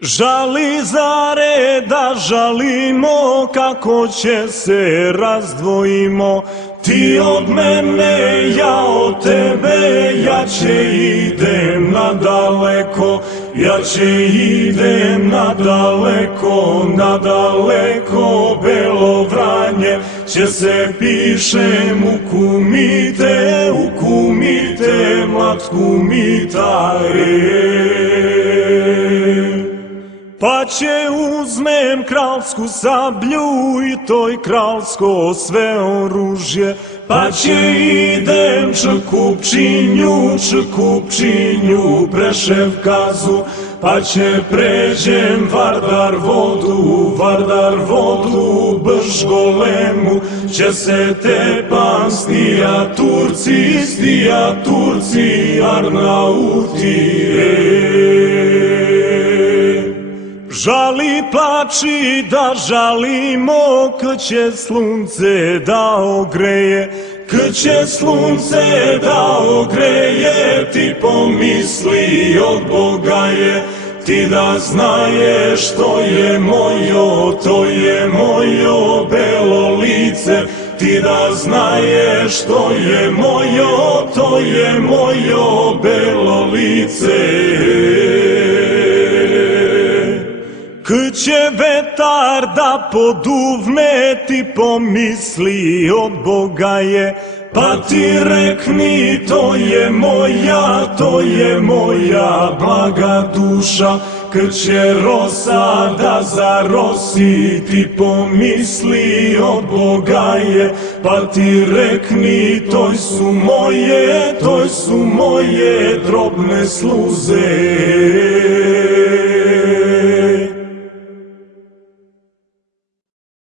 Žali zare da žalimo, kako će se razdvojimo. Ti od mene, ja od tebe, jače idem nadaleko. Jače idem nadaleko, nadaleko. Belo Vranje će se pišem u kumite, mlad kumitare. Pa će uzmem kralsku sablju i toj kralsko sve oružje, pa će idem Čkupčinju, Preševkazu, pa će pređem Vardar vodu, Bržgolemu, će se tepan stija Turci, Arnauti. Žali plači da žalimo, kad će slunce da ogreje, kad će slunce da ogreje. Ti pomisli od Boga je, ti da znaješ to je mojo belo lice. Ti da znaješ to je mojo belo lice. Kad će vetar da poduvne, ti pomisli od Boga je, pa ti rekni to je moja blaga duša. Kad će rosa da zarosi, ti pomisli od Boga je, pa ti rekni to su moje drobne sluze.